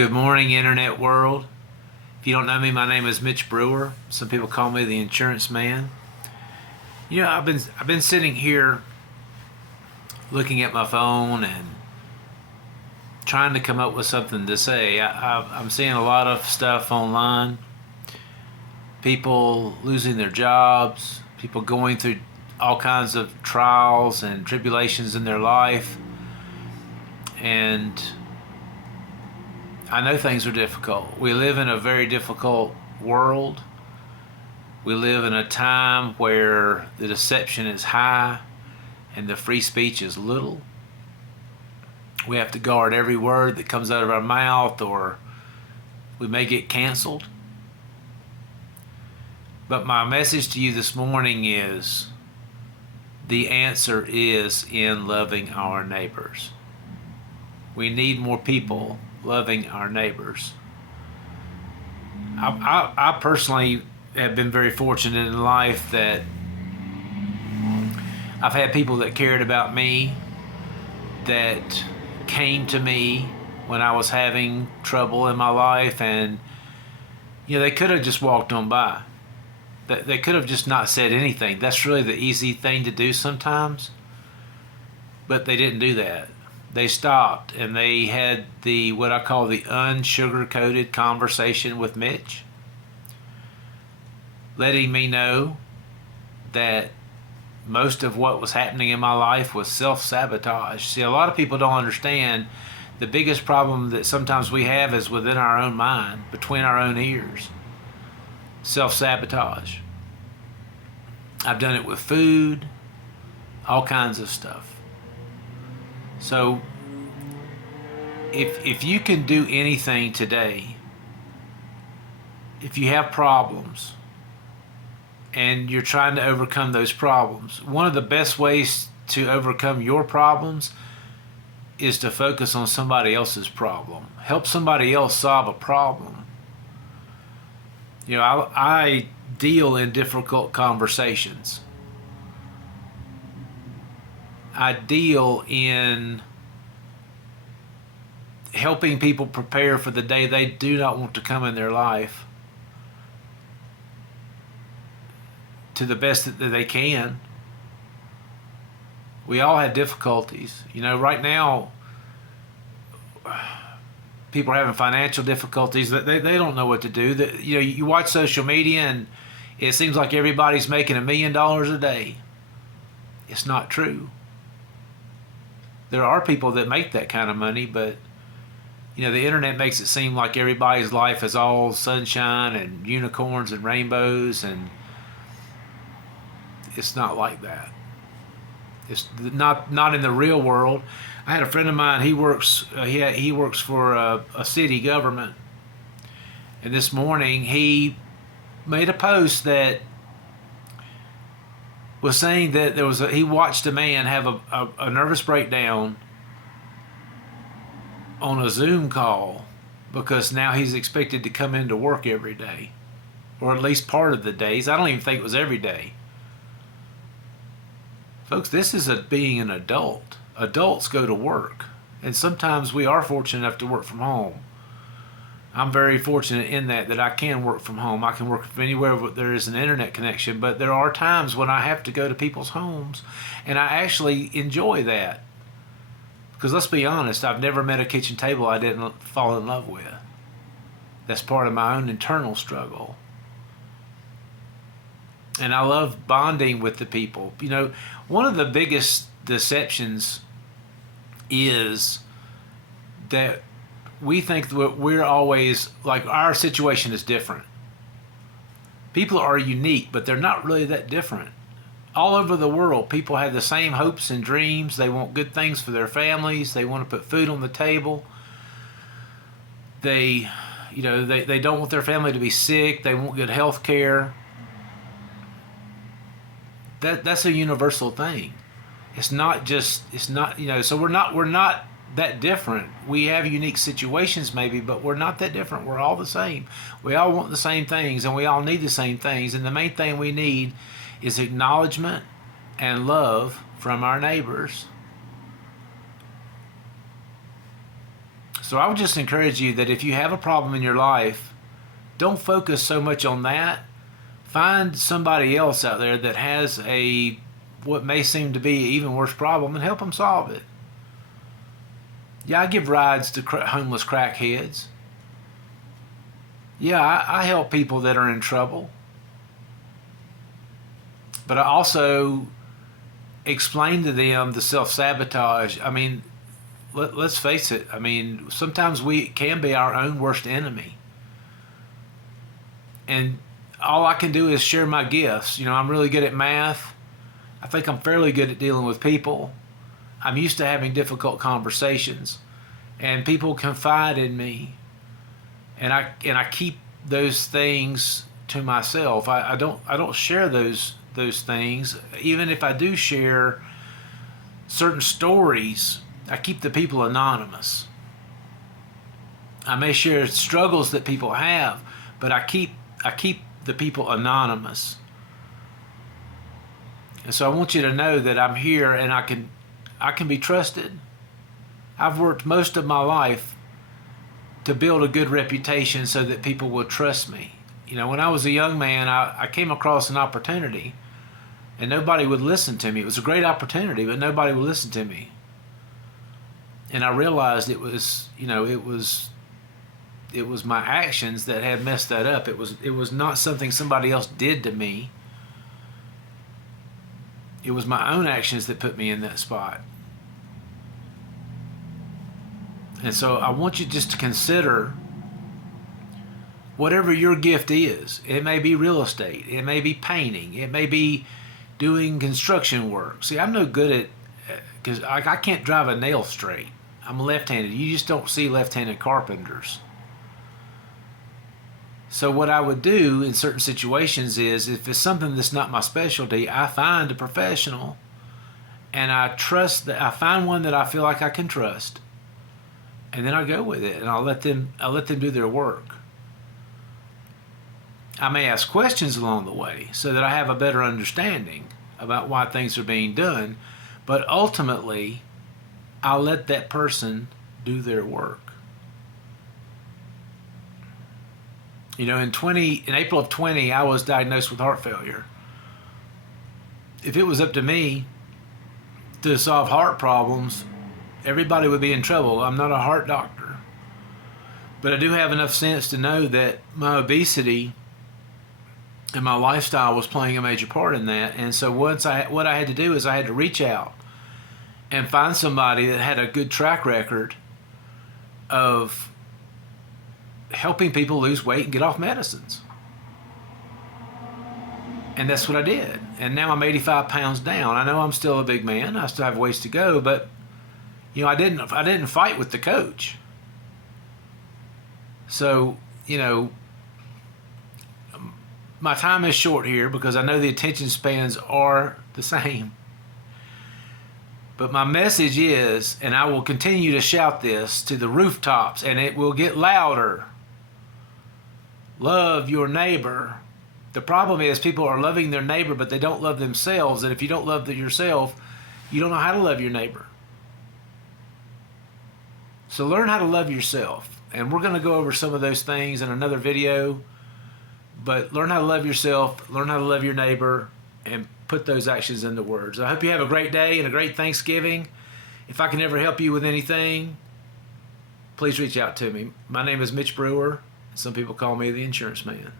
Good morning, Internet world. If you don't know me, my name is Mitch Brewer. Some people call me the Insurance Man. I've been sitting here looking at my phone and trying to come up with something to say. I'm seeing a lot of stuff online. People losing their jobs, people going through all kinds of trials and tribulations in their life. And I know things are difficult. We live in a very difficult world. We live in a time where the deception is high and the free speech is little. We have to guard every word that comes out of our mouth or we may get canceled. But my message to you this morning is the answer is in loving our neighbors. We need more people loving our neighbors. I personally have been very fortunate in life that I've had people that cared about me, that came to me when I was having trouble in my life, and they could have just walked on by. They could have just not said anything. That's really the easy thing to do sometimes, but they didn't do that. They stopped and they had what I call the unsugar-coated conversation with Mitch, letting me know that most of what was happening in my life was self-sabotage. See, a lot of people don't understand the biggest problem that sometimes we have is within our own mind, between our own ears. Self-sabotage. I've done it with food, all kinds of stuff. So if you can do anything today, if you have problems and you're trying to overcome those problems, one of the best ways to overcome your problems is to focus on somebody else's problem. Help somebody else solve a problem. I deal in difficult conversations. I deal in helping people prepare for the day they do not want to come in their life to the best that they can. We all have difficulties. Right now, people are having financial difficulties. They don't know what to do. You watch social media and it seems like everybody's making $1 million a day. It's not true. There are people that make that kind of money, but the internet makes it seem like everybody's life is all sunshine and unicorns and rainbows, and it's not like that. It's not in the real world. I had a friend of mine. He works for a city government, and this morning he made a post that was saying that he watched a man have a nervous breakdown on a Zoom call because now he's expected to come into work every day, or at least part of the days. I don't even think it was every day. Folks, this is being an adult. Adults go to work, and sometimes we are fortunate enough to work from home. I'm very fortunate in that I can work from home. I can work from anywhere there is an internet connection, but there are times when I have to go to people's homes, and I actually enjoy that. Because let's be honest, I've never met a kitchen table I didn't fall in love with. That's part of my own internal struggle. And I love bonding with the people. One of the biggest deceptions is that we think that we're always, like, our situation is different. People are unique, but they're not really that different. All over the world, people have the same hopes and dreams. They want good things for their families. They want to put food on the table. They don't want their family to be sick. They want good health care. That's a universal thing. So we're not that different. We have unique situations maybe, but we're not that different. We're all the same. We all want the same things, and we all need the same things. And the main thing we need is acknowledgement and love from our neighbors. So I would just encourage you that if you have a problem in your life, don't focus so much on that. Find somebody else out there that has a what may seem to be an even worse problem and help them solve it. Yeah, I give rides to homeless crackheads. Yeah, I help people that are in trouble. But I also explain to them the self-sabotage. I mean, let's face it. I mean, sometimes we can be our own worst enemy. And all I can do is share my gifts. You know, I'm really good at math. I think I'm fairly good at dealing with people. I'm used to having difficult conversations, and people confide in me, and I keep those things to myself. I don't share those things. Even if I do share certain stories, I keep the people anonymous. I may share struggles that people have, but I keep the people anonymous. And so I want you to know that I'm here and I can be trusted. I've worked most of my life to build a good reputation so that people will trust me. You know, when I was a young man, I came across an opportunity and nobody would listen to me. It was a great opportunity, but nobody would listen to me. And I realized it was my actions that had messed that up. It was not something somebody else did to me. It was my own actions that put me in that spot. And so I want you just to consider whatever your gift is. It may be real estate. It may be painting. It may be doing construction work. See, I'm no good at, because I can't drive a nail straight. I'm left-handed. You just don't see left-handed carpenters. So what I would do in certain situations is, if it's something that's not my specialty, I find a professional, and I find one that I feel like I can trust, and then I go with it, and I'll let them do their work. I may ask questions along the way so that I have a better understanding about why things are being done, but ultimately, I'll let that person do their work. You know, in April of 20, I was diagnosed with heart failure. If it was up to me to solve heart problems, everybody would be in trouble. I'm not a heart doctor. But I do have enough sense to know that my obesity and my lifestyle was playing a major part in that. And so what I had to do is I had to reach out and find somebody that had a good track record of helping people lose weight and get off medicines. And that's what I did. And now I'm 85 pounds down. I know I'm still a big man. I still have ways to go, but you know, I didn't fight with the coach. So, you know, my time is short here because I know the attention spans are the same. But my message is, and I will continue to shout this to the rooftops, and it will get louder: love your neighbor. The problem is people are loving their neighbor, but they don't love themselves. And if you don't love yourself, you don't know how to love your neighbor. So learn how to love yourself. And we're going to go over some of those things in another video. But learn how to love yourself, learn how to love your neighbor, and put those actions into words. I hope you have a great day and a great Thanksgiving. If I can ever help you with anything, please reach out to me. My name is Mitch Brewer. Some people call me the Insurance Man.